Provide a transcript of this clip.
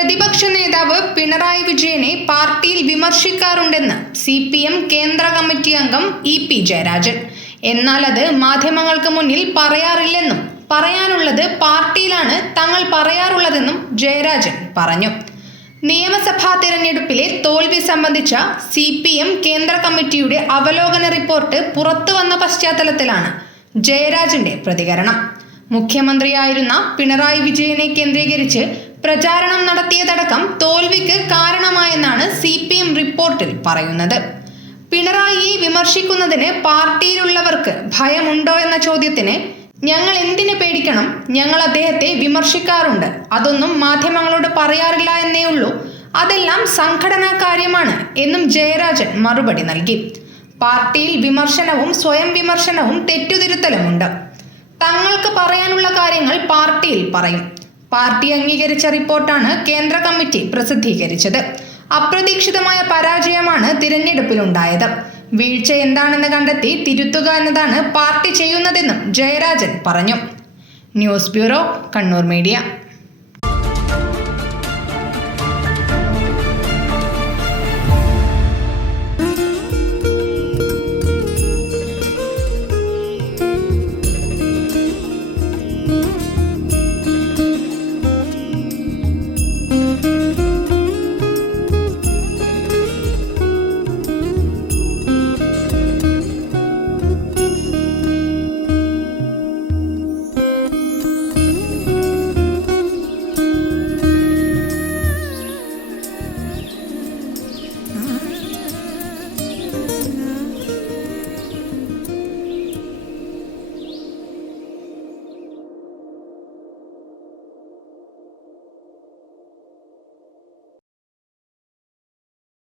പ്രതിപക്ഷ നേതാവ് പിണറായി വിജയനെ പാർട്ടിയിൽ വിമർശിക്കാറുണ്ടെന്ന് CPM കേന്ദ്ര കമ്മിറ്റി അംഗം EP ജയരാജൻ. എന്നാൽ അത് മാധ്യമങ്ങൾക്ക് മുന്നിൽ പറയാറില്ലെന്നും പറയാനുള്ളത് പാർട്ടിയിലാണ് തങ്ങൾ പറയാറുള്ളതെന്നും ജയരാജൻ പറഞ്ഞു. നിയമസഭാ തിരഞ്ഞെടുപ്പിലെ തോൽവി സംബന്ധിച്ച CPM കേന്ദ്ര കമ്മിറ്റിയുടെ അവലോകന റിപ്പോർട്ട് പുറത്തുവന്ന പശ്ചാത്തലത്തിലാണ് ജയരാജന്റെ പ്രതികരണം. മുഖ്യമന്ത്രിയായിരുന്ന പിണറായി വിജയനെ കേന്ദ്രീകരിച്ച് പ്രചാരണം നടത്തിയതടക്കം തോൽവിക്ക് കാരണമായെന്നാണ് CPM റിപ്പോർട്ടിൽ പറയുന്നത്. പിണറായിയെ വിമർശിക്കുന്നതിന് പാർട്ടിയിലുള്ളവർക്ക് ഭയമുണ്ടോ എന്ന ചോദ്യത്തിന് ഞങ്ങൾ എന്തിനു പേടിക്കണം, ഞങ്ങൾ അദ്ദേഹത്തെ വിമർശിക്കാറുണ്ട്, അതൊന്നും മാധ്യമങ്ങളോട് പറയാറില്ല എന്നേ ഉള്ളൂ, അതെല്ലാം സംഘടനാ കാര്യമാണ് എന്നും ജയരാജൻ മറുപടി നൽകി. പാർട്ടിയിൽ വിമർശനവും സ്വയം വിമർശനവും തെറ്റുതിരുത്തലുമുണ്ട്. തങ്ങൾക്ക് പറയാനുള്ള കാര്യങ്ങൾ പാർട്ടിയിൽ പറയും. പാർട്ടി അംഗീകരിച്ച റിപ്പോർട്ടാണ് കേന്ദ്ര കമ്മിറ്റി പ്രസിദ്ധീകരിച്ചത്. അപ്രതീക്ഷിതമായ പരാജയമാണ് തിരഞ്ഞെടുപ്പിലുണ്ടായത്. വീഴ്ച എന്താണെന്ന് കണ്ടെത്തി തിരുത്തുക എന്നതാണ് പാർട്ടി ചെയ്യുന്നതെന്നും ജയരാജൻ പറഞ്ഞു. News bureau, Kannur media.